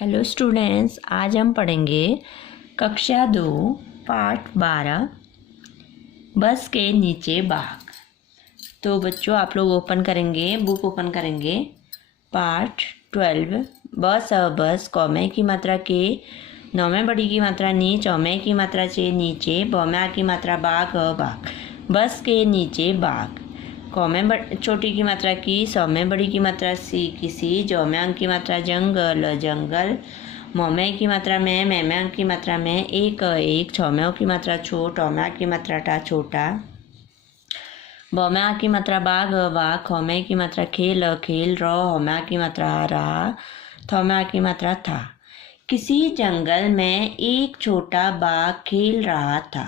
Hello students, आज हम पढ़ेंगे कक्षा 2 पाठ 12 बस के नीचे बाघ। तो बच्चों आप लोग बुक ओपन करेंगे पाठ 12 बस बस कौमे की मात्रा के नौमे बड़ी की मात्रा नी चौमे की मात्रा चे नीचे बौम्या की मात्रा बाघ बाघ बस के नीचे बाघ कौमे छोटी की मात्रा की सौमे बड़ी की मात्रा सी किसी जौम्यांक की मात्रा जंगल जंगल मौमे की मात्रा में मैम्यांक की मात्रा में एक एक छौम्यों की मात्रा छोट औम्या की मात्रा टा छोटा बौम्या की मात्रा बाघ बाघ खौमे की मात्रा खेल खेल रौ हौम्या की मात्रा रहा थौम्या की मात्रा था। किसी जंगल में एक छोटा बाघ खेल रहा था।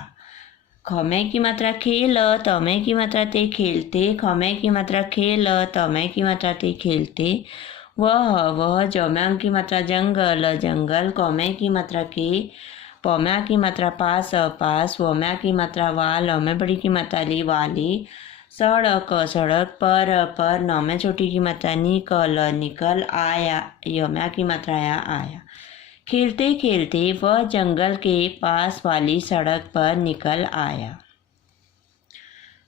खौमे की मात्रा खेल तौमे की मात्रा ते खेलते खौमे की मात्रा खेल तौमे की मात्रा ते खेलते वह जौम्यांक की मात्रा जंगल जंगल कौमे की मात्रा के पौम्या की मात्रा पास पास वौम्या की मात्रा वाल औमे बड़ी की मात्रा ली वाली सड़क सड़क पर नौमे छोटी की मात्रा निकल निकल आया यौम्या की मात्रा आया खेलते खेलते वह जंगल के पास वाली सड़क पर निकल आया।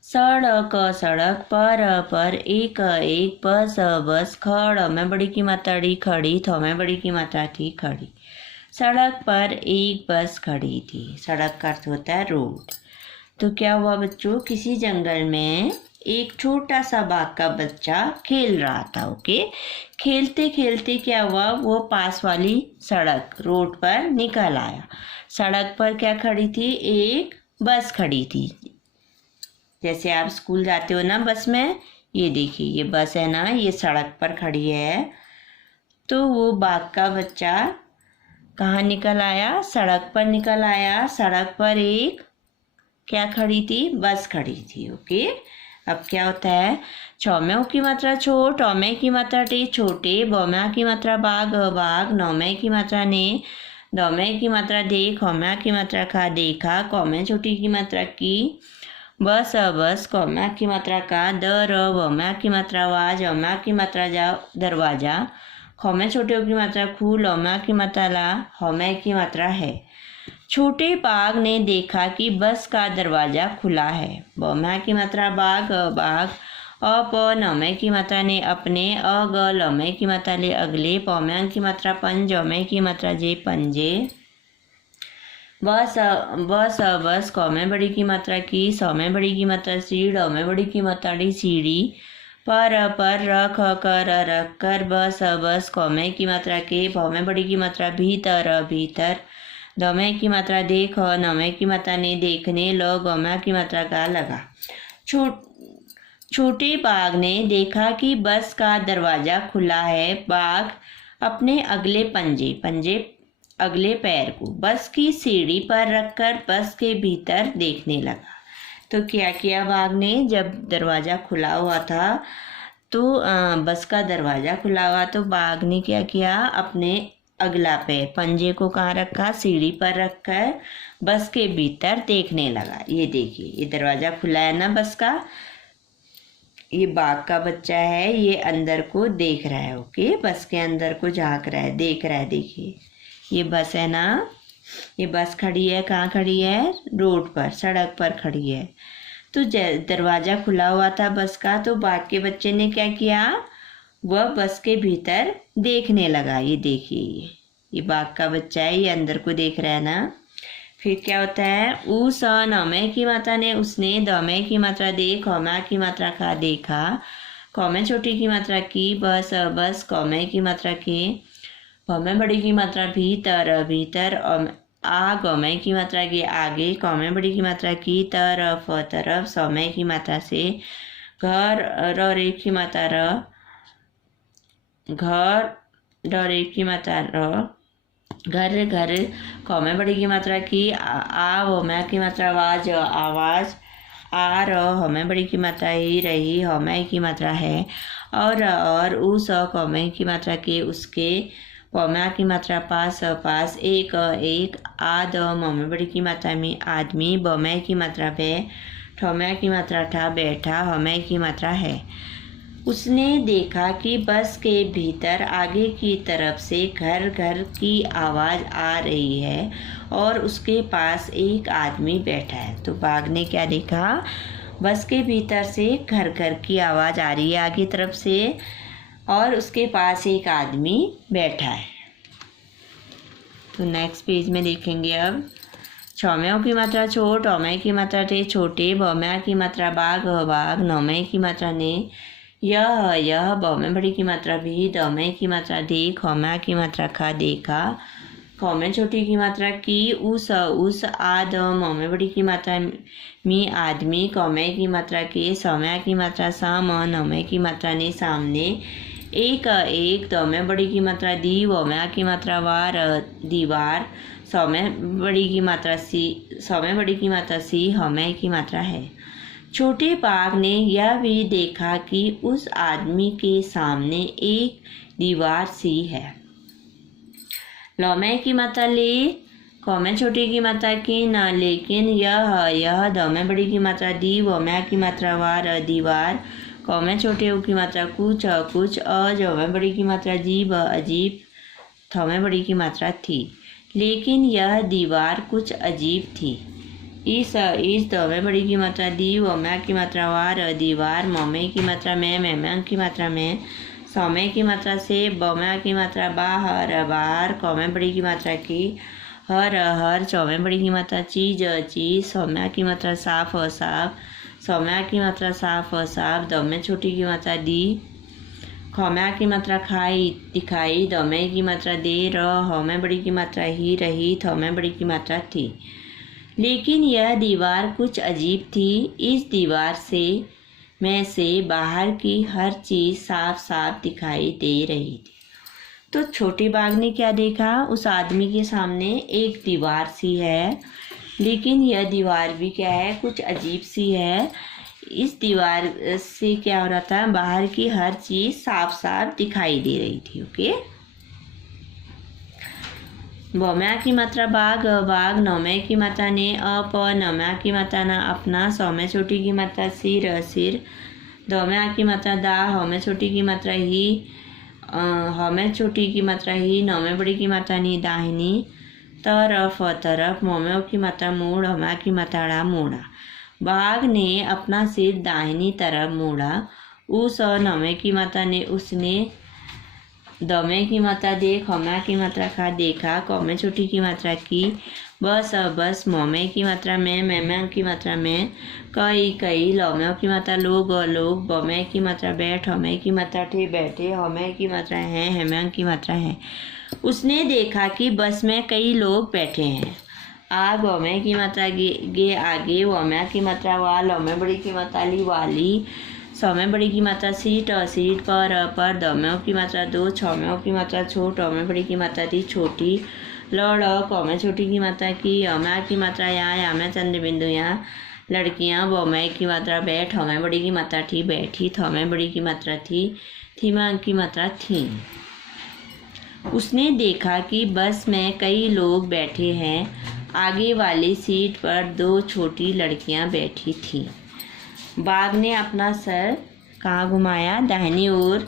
सड़क सड़क पर एक एक बस बस खड़ में बड़ी की मात्रा डी खड़ी थौमे बड़ी की मात्रा थी खड़ी। सड़क पर एक बस खड़ी थी। सड़क का अर्थ होता है रोड। तो क्या हुआ बच्चों, किसी जंगल में एक छोटा सा बाघ का बच्चा खेल रहा था। ओके, खेलते खेलते क्या हुआ, वो पास वाली सड़क रोड पर निकल आया। सड़क पर क्या खड़ी थी, एक बस खड़ी थी। जैसे आप स्कूल जाते हो ना बस में, ये देखिए ये बस है ना, ये सड़क पर खड़ी है। तो वो बाघ का बच्चा कहाँ निकल आया, सड़क पर निकल आया। सड़क पर एक क्या खड़ी थी, बस खड़ी थी। ओके, अब क्या होता है, छौम्यों की मात्रा छोट औमे की मात्रा टे छोटे बौम्या की मात्रा बाघ बाघ नौमे की मात्रा ने दौमे की मात्रा देख औम्या की मात्रा खा देखा कौमे छोटी की मात्रा की बस बस कौम्या की मात्रा का दर बौम्या की मात्रा वाज औम्या की मात्रा जा दरवाजा खौमे छोटे की मात्रा खूल औम्या की मात्रा ला हौमे की मात्रा है। छोटे बाघ ने देखा कि बस का दरवाजा खुला है। बौम्या की मात्रा बाघ बाघ अप नौमे की मात्रा ने अपने अग लौमे की मात्रा ले अगले पौम्यांक की मात्रा पंज औमे की मात्रा जे पंजे बस बस बस कौमे बड़ी की मात्रा की सौमे बड़ी की मात्रा सीढ़ औमे बड़ी की मात्रा डी सीढ़ी पर रख कर रख कर बस बस कौमे की मात्रा के पौमे बड़ी की मात्रा भीतर भीतर दौमे की मात्रा देख नौमे की मात्रा ने देखने लो गौम्या की मात्रा का लगा। छोटे बाघ ने देखा कि बस का दरवाजा खुला है। बाघ अपने अगले पंजे अगले पैर को बस की सीढ़ी पर रखकर बस के भीतर देखने लगा। तो क्या किया बाघ ने, जब दरवाजा खुला हुआ था तो बस का दरवाजा खुला हुआ तो बाघ ने क्या किया, अपने अगला पैर पंजे को कहाँ रखा, सीढ़ी पर रखकर बस के भीतर देखने लगा। ये देखिए ये दरवाजा खुला है ना बस का, ये बाघ का बच्चा है, ये अंदर को देख रहा है। ओके, बस के अंदर को झांक रहा है, देख रहा है। देखिए ये बस है ना, ये बस खड़ी है, कहाँ खड़ी है, रोड पर सड़क पर खड़ी है। तो दरवाजा खुला हुआ था बस का, तो बाघ के बच्चे ने क्या किया, वह बस के भीतर देखने लगा। ये देखिए ये बाघ का बच्चा है, ये अंदर को देख रहा है ना। फिर क्या होता है, उस नौमे की मात्रा ने उसने दौमे की मात्रा देख औम्या की मात्रा का देखा कौमे छोटी की मात्रा की बस बस कौमे की मात्रा के पौमे बड़ी की मात्रा भीतर भीतर आ गौमे की मात्रा के आगे कौमे बड़ी की मात्रा की तरफ सौमे की मात्रा से घर रे की मात्रा र घर डरे की मात्रा घर घर कौमे बड़ी की मात्रा की आ होम्या की मात्रा आवाज आवाज आ हमें बड़ी की मात्रा ही रही हौमे की मात्रा है और उस कौमे की मात्रा के उसके पौम्या की मात्रा पास पास एक एक आद मौमे बड़ी की मात्रा में आदमी बौमे की मात्रा पे ठौम्या की मात्रा ठा बैठा हौमे की मात्रा है। उसने देखा कि बस के भीतर आगे की तरफ से घर घर की आवाज़ आ रही है और उसके पास एक आदमी बैठा है। तो बाघ ने क्या देखा, बस के भीतर से घर घर की आवाज़ आ रही है आगे तरफ से और उसके पास एक आदमी बैठा है। तो नेक्स्ट पेज में देखेंगे अब छौम्यों की मात्रा छो, टौमे की मात्रा टे छोटे, बौम्या की मात्रा बाघ बाघ, नौमे की मात्रा ने यह, बौमे बड़ी की मात्रा भी, दौमे की मात्रा दे, खौम्या की मात्रा खा देखा, खौमे छोटी की मात्रा की उस आद, मौमे बड़ी की मात्रा मी आदमी, कौमे की मात्रा के, सौम्या की मात्रा साम, नौमे की मात्रा ने सामने, एक, दौमे बड़ी की मात्रा दी, वौम्या की मात्रा वार दीवार, सौम्य बड़ी की मात्रा सी, हौमे की मात्रा है। छोटे बाघ ने यह भी देखा कि उस आदमी के सामने एक दीवार सी है। लौमे की मात्रा ले, कौमे छोटी की मात्रा की न, लेकिन यह, दौमे बड़ी की मात्रा दी, वौम्या की मात्रा वार दीवार, कौमे छोटे की मात्रा कुछ, जौमे बड़ी की मात्रा जीब अजीब, थौमे बड़ी की मात्रा थी। लेकिन यह दीवार कुछ अजीब थी। इस दौमे बड़ी की मात्रा दी, वौम्या की मात्रा वार दीवार, मौमे की मात्रा में, मैम्या की मात्रा में, सौमे की मात्रा से, बौम्या की मात्रा बाहर, कौमे बड़ी की मात्रा की हर, चौमे बड़ी की मात्रा चीज, सौम्या की मात्रा साफ, सौम्या की मात्रा साफ, दौमे छोटी की मात्रा दी, खौम्या की मात्रा खाई दिखाई, दौमे की मात्रा दे, हौमे बड़ी की मात्रा ही रही, थौमे बड़ी की मात्रा थी। लेकिन यह दीवार कुछ अजीब थी। इस दीवार में से बाहर की हर चीज़ साफ साफ दिखाई दे रही थी। तो छोटे बाघ ने क्या देखा, उस आदमी के सामने एक दीवार सी है, लेकिन यह दीवार भी क्या है, कुछ अजीब सी है। इस दीवार से क्या हो रहा था, बाहर की हर चीज़ साफ साफ दिखाई दे रही थी। ओके, बौम्या की मात्रा बाघ, नौमे की मात्रा ने अप, नौम्या की मात्रा ना अपना, सौम्य छोटी की मात्रा सिर, दौम्या की मात्रा दा, हौमे छोटी की मात्रा ही, हौमे छोटी की मात्रा ही, नौमे बड़ी की मात्रा नी दाहिनी तरफ, मौम्यों की मात्रा मूड, हौम्या की मात्रा मोड़ा। बाघ ने अपना सिर दाहिनी तरफ मोड़ा। उस और नौमे की मात्रा ने उसने, दौमे की मात्रा देख, हौम्या की मात्रा खा देखा, कौमे छोटी की मात्रा की बस, मौमे की मात्रा में, मैम्या की मात्रा में, कई, लौम्यों की मात्रा लोग, बौमे की मात्रा बैठ, हौमे की मात्रा ठे बैठे, हौमे की मात्रा है, हैम्या की मात्रा है। उसने देखा कि बस में कई लोग बैठे हैं। आ, बौमे की मात्रा गे आगे, वौम्या की मात्रा वाल, लौमे बड़ी की मात्रा ली वाली, सौम्य बड़ी की मात्रा सीट पर, दौम्यों की मात्रा दो, छौम्यों की मात्रा छोट, हौमे बड़ी की मात्रा थी छोटी, कौमे छोटी की मात्रा की, हौम्या की मात्रा यहाँ, याम्या चंद्र बिंदु यहाँ, लड़कियाँ, बौमे की मात्रा बैठ, हौमे बड़ी की मात्रा थी बैठी, थौमे बड़ी की मात्रा थीमा की मात्रा थी। उसने देखा कि बस में कई लोग बैठे हैं। आगे वाली सीट पर दो छोटी लड़कियां बैठी थीं। बाघ ने अपना सर कहाँ घुमाया, दाहिनी ओर,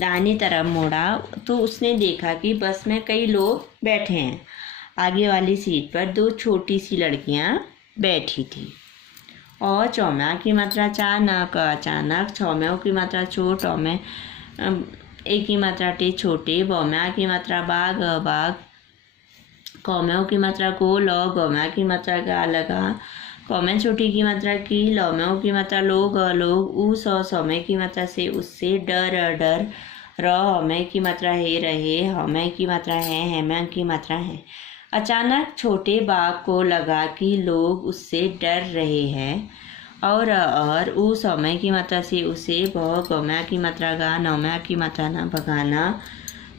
दाहिनी तरफ मोड़ा तो उसने देखा कि बस में कई लोग बैठे हैं। आगे वाली सीट पर दो छोटी सी लड़कियां बैठी थी। और चौम्या की मात्रा अचानक, छौम्यों की मात्रा छोट, औमे एक की मात्रा टे छोटे, बौम्या की मात्रा बाघ, कौम्यों की मात्रा को, गौम्या की मात्रा का लगा, कौमे छोटी की मात्रा की, लौम्यों की मात्रा लोग, उस और सौम्य की मात्रा से उससे, डर, हौमे की मात्रा है रहे, हौमे की मात्रा है, हैम्या की मात्रा है। अचानक छोटे बाघ को लगा कि लोग उससे डर रहे हैं और उस सौम्य की मात्रा से उसे, बहुत, गौम्या की मात्रा गा, नौम्या की मात्रा ना भगाना,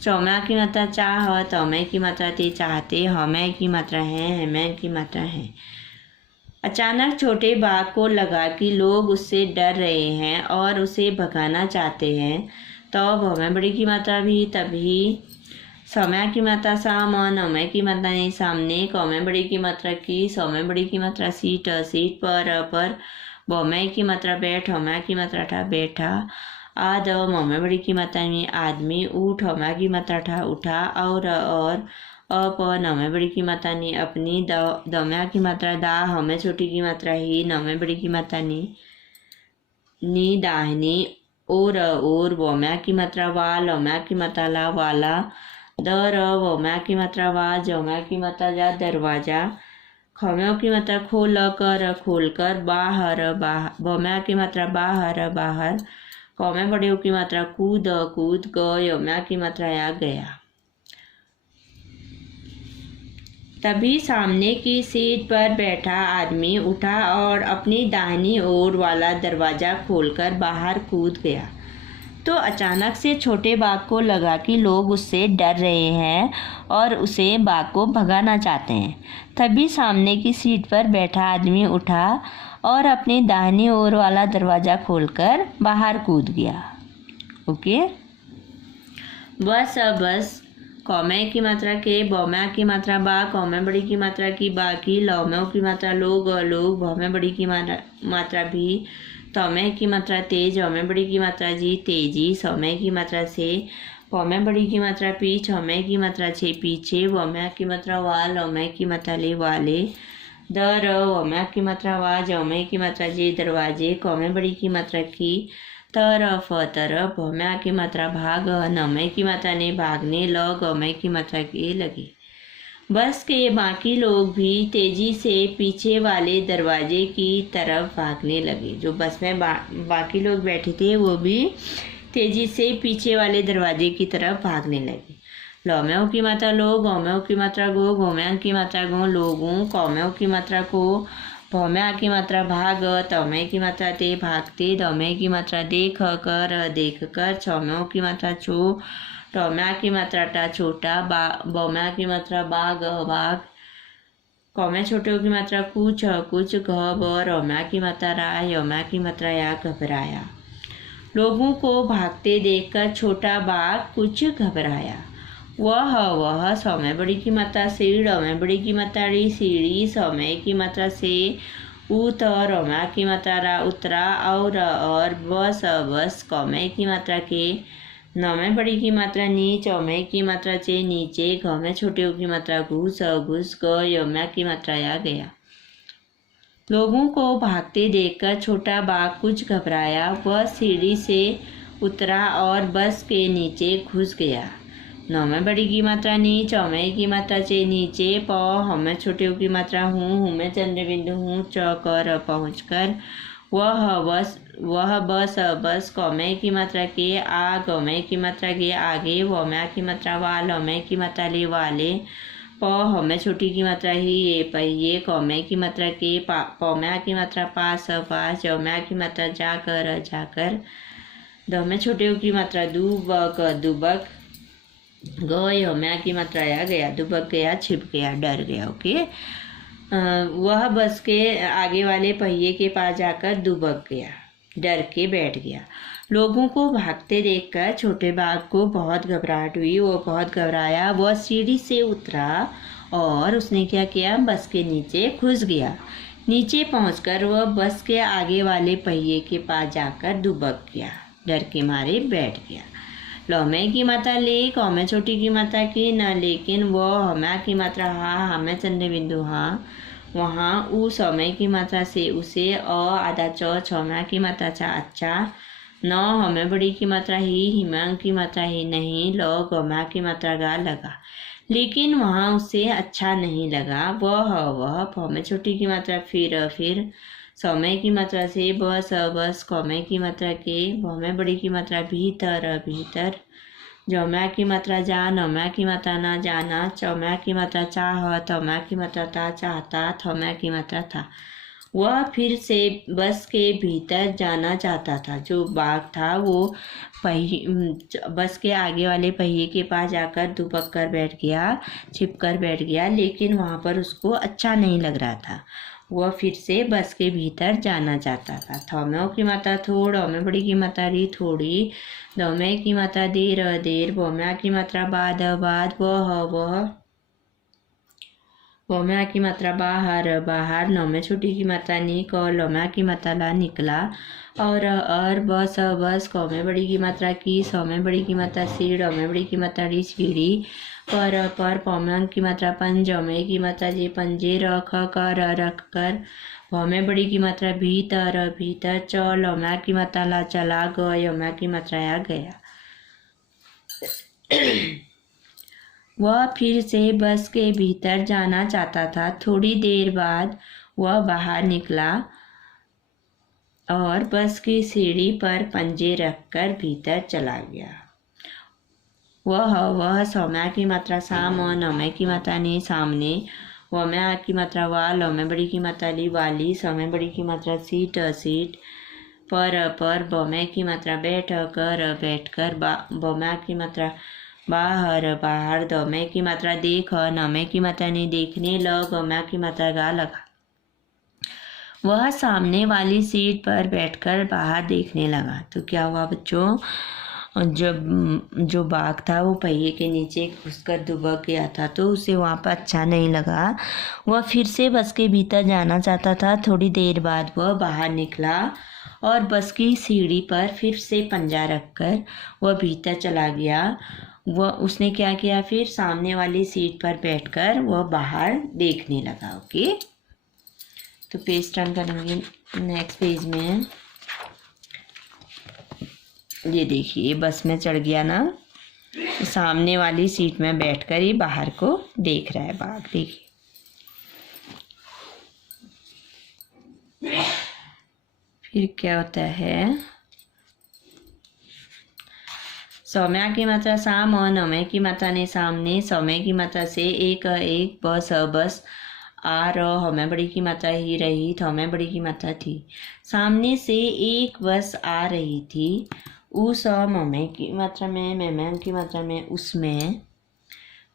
चौम्या की मात्रा चाह, तौम्या की मात्रा ते चाहते, हौम्या की मात्रा है, हैम्या की मात्रा है। अचानक छोटे बाघ को लगा कि लोग उससे डर रहे हैं और उसे भगाना चाहते हैं। तो हौम्या बड़ी की मात्रा भी तभी, सौम्या की मात्रा साम, नौम्या की मात्रा ने सामने, कौम्या बड़ी की मात्रा की, सौम्या बड़ी की मात्रा सीट पर, बौम्या की मात्रा बैठ, हौम्या की मात्रा ठा बैठा। आ द मम्मा बड़ी की मात्रा में आदमी, ऊठ हमा की मात्रा ठा उठा, और अप नमे बड़ी की मात्रा ने अपनी, दम्या की मात्रा दा हमें छोटी की मात्रा ही, नमे बड़ी की मात्रा नी दाहिनी, और वम्या की मात्रा वा, लम्या की मात्रा ला वाला, दर वम्या की मात्रा वा, जम्या की मात्रा जा दरवाजा, खम्यों की मात्रा खोल कर, बाहर बम्या की मात्रा बाहर, कौमे बड़े की मात्रा कूद यम्या की मात्रा या गया। तभी सामने की सीट पर बैठा आदमी उठा और अपनी दाहिनी ओर वाला दरवाज़ा खोलकर बाहर कूद गया। तो अचानक से छोटे बाघ को लगा कि लोग उससे डर रहे हैं और उसे बाघ को भगाना चाहते हैं। तभी सामने की सीट पर बैठा आदमी उठा और अपनी दाहिनी ओर वाला दरवाज़ा खोलकर बाहर कूद गया। ओके, बस कौमे की मात्रा के, बौम्या की मात्रा बा, कौमे बड़ी की मात्रा की बाकी, लौम्यों की मात्रा लोग, भौमे बड़ी की मात्रा भी, तौमे की मात्रा तेज, औमे बड़ी की मात्रा जी तेजी, सौमे की मात्रा से, पौमे बड़ी की मात्रा पीछ, औमे की मात्रा छे पीछे, वम्या की मात्रा वाल, औमे की मात्रा ले वाले, दर वम्या की मात्रा वा, जौमे की मात्रा जे दरवाजे, कौमे बड़ी की मात्रा की, तरफ भौम्या की मात्रा भाग, नमे की मात्रा ने भागने, गौमे की मात्रा के लगे। बस के बाकी लोग भी तेजी से पीछे वाले दरवाजे की तरफ भागने लगे। जो बस में बाकी लोग बैठे थे वो भी तेजी से पीछे वाले दरवाजे की तरफ भागने लगे। लौम्यों की मात्रा लो, गौम्यों की मात्रा गो, गौम्या की मात्रा गो लोगों, कौम्यों की मात्रा को, भौम्या की मात्रा भाग, तौमे की मात्रा ते भागते, दौमे की मात्रा देख कर, छौम्यों की मात्रा छो, टौम्या की मात्रा टा छोटा, बौम्या की मात्रा बाग, कौमे छोटे की मात्रा कुछ, रौम्या की मात्रा रा, यौम्या की मात्रा या घबराया। लोगों को भागते देखकर छोटा बाघ कुछ घबराया। वह सौम्य बड़ी की मात्रा सीढ़, औम्य बड़ी की मात्रा री सीढ़ी, सौम्य की मात्रा से उतर, औम्या की मात्रा रा उतरा, और बस कौमे की मात्रा के, नौमे बड़ी की मात्रा नीच, औम्य की मात्रा चे नीचे, घौमे छोटे की मात्रा घुस, यौम्या की मात्रा या गया। लोगों को भागते देखकर छोटा बाघ कुछ घबराया। वह सीढ़ी से उतरा और बस के नीचे घुस गया। नौमे बड़ी की मात्रा नीच, औमे की मात्रा चे नीचे, प हमें छोटे की मात्रा हूँ में चंद्र बिंदु हूँ, कर पहुँच कर, वह बस कौमे की मात्रा के, आ गौमे की मात्रा के आगे, वम्या की मात्रा वाल, औमे की मात्रा ले वाले, प हमें छोटी की मात्रा ही ये पहिए, कौमे की मात्रा के, पौम्या की मात्रा पास, औम्या की मात्रा जाकर, दौमे छोटे की मात्रा दुबक, यौम्या की मात्रा या गया, दुबक गया, छिप गया, डर गया। ओके, वह बस के आगे वाले पहिए के पास जाकर दुबक गया, डर के बैठ गया। लोगों को भागते देखकर छोटे बाघ को बहुत घबराहट हुई। वो बहुत घबराया। वह सीढ़ी से उतरा और उसने क्या किया, बस के नीचे घुस गया। नीचे पहुंचकर वह बस के आगे वाले पहिए के पास जाकर दुबक गया, डर के मारे बैठ गया। लौमे की मात्रा ले, कौमे छोटी की मात्रा की न, लेकिन वह हम्या की मात्रा हा, हमें चंद्र बिंदु हाँ, वहाँ ऊ सौम्य की मात्रा से उसे, आधा छौम्या की मात्रा चा अच्छा, न हमें बड़ी की मात्रा ही, हिमांग की मात्रा ही नहीं, गौम्या की मात्रा गा लगा, लेकिन वहाँ उसे अच्छा नहीं लगा। वह भौमे छोटी की मात्रा फिर सौम्य की मात्रा से, बस कौमे की मात्रा के, भौमे बड़ी की मात्रा भीतर, जौम्या की मात्रा जा, नौम्या की मात्रा ना जाना, चौम्या की मात्रा चाह, तौम्या की मात्रा ता चाहता, थौम्या की मात्रा था। वह फिर से बस के भीतर जाना चाहता था। जो बाघ था वो बस के आगे वाले पहिए के पास जाकर दुबक कर बैठ गया, छिप कर बैठ गया, लेकिन वहाँ पर उसको अच्छा नहीं लग रहा था। वह फिर से बस के भीतर जाना चाहता था। थौम्यों की मात्रा थोड़, औमे बड़ी की मात्रा री थोड़ी, दौमे की मात्रा देर, बौम्या की मात्रा बाद, वह व में आ की मात्रा बाहर बाहर, न में छोटी की मात्रा निक और ल में आ की मात्रा ला निकला। और बस बस, क में बड़ी की मात्रा की, स में बड़ी की मात्रा सी, ड में बड़ी की मात्रा डी सीढ़ी। पर प में अंक की मात्रा पन, ज में की मात्रा जे पंजे, र ख कर रख कर। भ में बड़ी की मात्रा भीतर भीतर, च ल में आ की मात्रा ला चला, ग य में आ की मात्रा आ गया। वह फिर से बस के भीतर जाना चाहता था। थोड़ी देर बाद वह बाहर निकला और बस की सीढ़ी पर पंजे रखकर भीतर चला गया। वह सौम्या की मात्रा साम और नौमे की मात्रा ने सामने, व में आ की मात्रा वाल, ल में बड़ी की मात्रा ली वाली, स में बड़ी की मात्रा सीट सीट। पर ब में की मात्रा बैठ कर बैठ कर, ब में आ की मात्रा बाहर बाहर, द में की मात्रा देख, न में की मात्रा ने देखने, ल ग में की मात्रा गा लगा। वह सामने वाली सीट पर बैठकर बाहर देखने लगा। तो क्या हुआ बच्चों, जब जो बाघ था वो पहिए के नीचे घुसकर दुबक गया था, तो उसे वहाँ पर अच्छा नहीं लगा। वह फिर से बस के भीतर जाना चाहता था। थोड़ी देर बाद वह बाहर निकला और बस की सीढ़ी पर फिर से पंजा रखकर वह भीतर चला गया। वह उसने क्या किया, फिर सामने वाली सीट पर बैठकर वह बाहर देखने लगा। ओके, तो पेज टर्न करेंगे नेक्स्ट पेज में। ये देखिए बस में चढ़ गया ना, तो सामने वाली सीट में बैठकर ही बाहर को देख रहा है बाघ। देखिए फिर क्या होता है, सौम्या की मात्रा साम और नौमे की मात्रा ने सामने, सौम्य की मात्रा से एक एक, बस बस, आ र, हमें बड़ी की मात्रा ही रही, थमें बड़ी की मात्रा थी। सामने से एक बस आ रही थी। उस ममे की मात्रा में, मैम की मात्रा में, उसमें।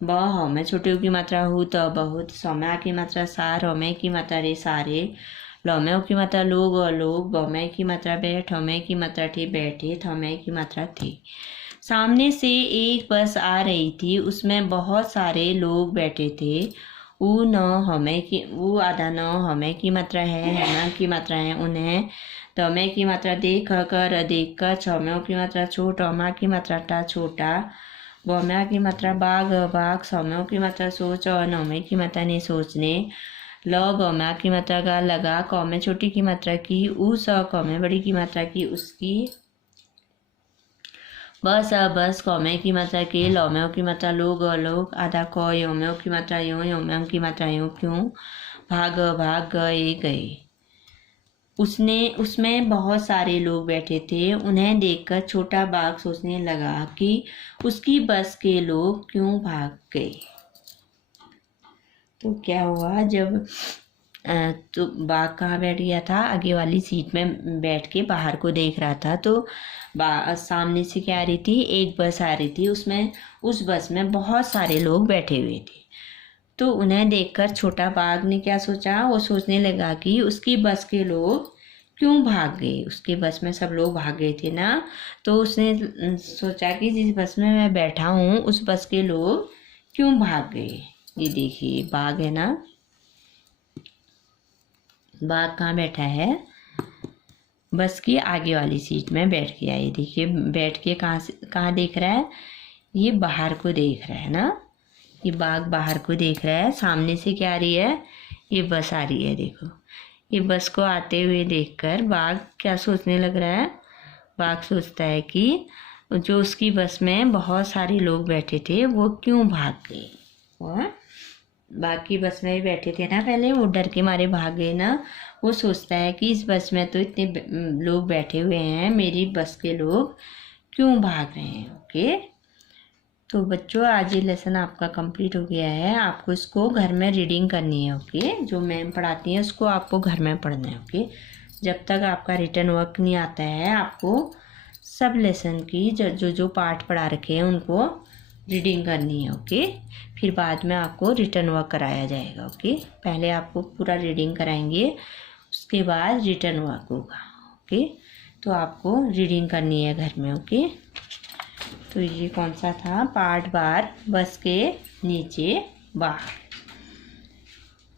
ब हमें छोटे की मात्रा हु, त बहुत, सौम्या की मात्रा सार, हमें की मात्रा रे सारे, लौमे की मात्रा लोग लोग, बमे की मात्रा बैठ, हमें की मात्रा थे बैठे, थमे की मात्रा थी। सामने से एक बस आ रही थी, उसमें बहुत सारे लोग बैठे थे। ऊ न हमें की, वो आधा न हमें की मात्रा है की मात्रा है उन्हें, तमे की मात्रा देख कर, छम्यों की मात्रा छोट, अमा की मात्रा टा छोटा, बम्या की मात्रा बाघ बाघ, सौम्यों की मात्रा सोच और नौमे की मात्रा ने सोचने, ल गम्या की मात्रा गा लगा, कौमे छोटी की मात्रा की, ऊ स कौमे बड़ी की मात्रा की उसकी, बस बस, कौमे की मात्रा के, लौम्यों की मात्रा लोग लोग, आधा क, योम्यों की मात्रा यूं, योम्यों की मात्रा यूं क्यों, भाग भाग गए गए। उसमें बहुत सारे लोग बैठे थे। उन्हें देखकर छोटा बाघ सोचने लगा कि उसकी बस के लोग क्यों भाग गए। तो क्या हुआ, जब तो बाघ कहाँ बैठ गया था, आगे वाली सीट में बैठ के बाहर को देख रहा था। तो सामने से क्या आ रही थी, एक बस आ रही थी, उसमें उस बस में बहुत सारे लोग बैठे हुए थे। तो उन्हें देखकर छोटा बाघ ने क्या सोचा, वो सोचने लगा कि उसकी बस के लोग क्यों भाग गए। उसके बस में सब लोग भाग गए थे ना, तो उसने सोचा कि जिस बस में मैं बैठा हूँ उस बस के लोग क्यों भाग गए। ये देखिए बाघ है ना, बाघ कहाँ बैठा है, बस की आगे वाली सीट में बैठ गया। ये देखिए बैठ के कहाँ देख रहा है, ये बाहर को देख रहा है ना, ये बाघ बाहर को देख रहा है। सामने से क्या आ रही है, ये बस आ रही है। देखो ये बस को आते हुए देखकर बाघ क्या सोचने लग रहा है, बाघ सोचता है कि जो उसकी बस में बहुत सारे लोग बैठे थे वो क्यों भाग गए। और बाकी बस में भी बैठे थे ना पहले, वो डर के मारे भाग गए ना। वो सोचता है कि इस बस में तो इतने लोग बैठे हुए हैं, मेरी बस के लोग क्यों भाग रहे हैं। ओके, तो बच्चों आज ये लेसन आपका कंप्लीट हो गया है। आपको इसको घर में रीडिंग करनी है। ओके, जो मैम पढ़ाती हैं उसको आपको घर में पढ़ना है। ओके, जब तक आपका रिटर्न वर्क नहीं आता है आपको सब लेसन की जो पार्ट पढ़ा रखे हैं उनको रीडिंग करनी है। ओके, फिर बाद में आपको रिटर्न वर्क कराया जाएगा। ओके, पहले आपको पूरा रीडिंग कराएंगे, उसके बाद रिटर्न वर्क होगा। ओके, तो आपको रीडिंग करनी है घर में। ओके, तो ये कौन सा था, पार्ट बार, बस के नीचे बाहर।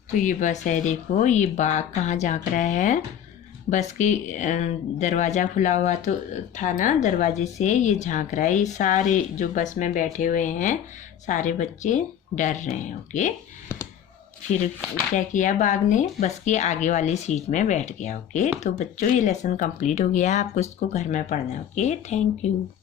तो ये बस है, देखो ये बाघ कहाँ झांक रहा है। बस की दरवाज़ा खुला हुआ तो था ना, दरवाजे से ये झांक रहा है। ये सारे जो बस में बैठे हुए हैं सारे बच्चे डर रहे हैं। ओके, फिर क्या किया बाघ ने, बस की आगे वाली सीट में बैठ गया। ओके, तो बच्चों ये लेसन कंप्लीट हो गया, आपको इसको घर में पढ़ना है। Okay, thank you.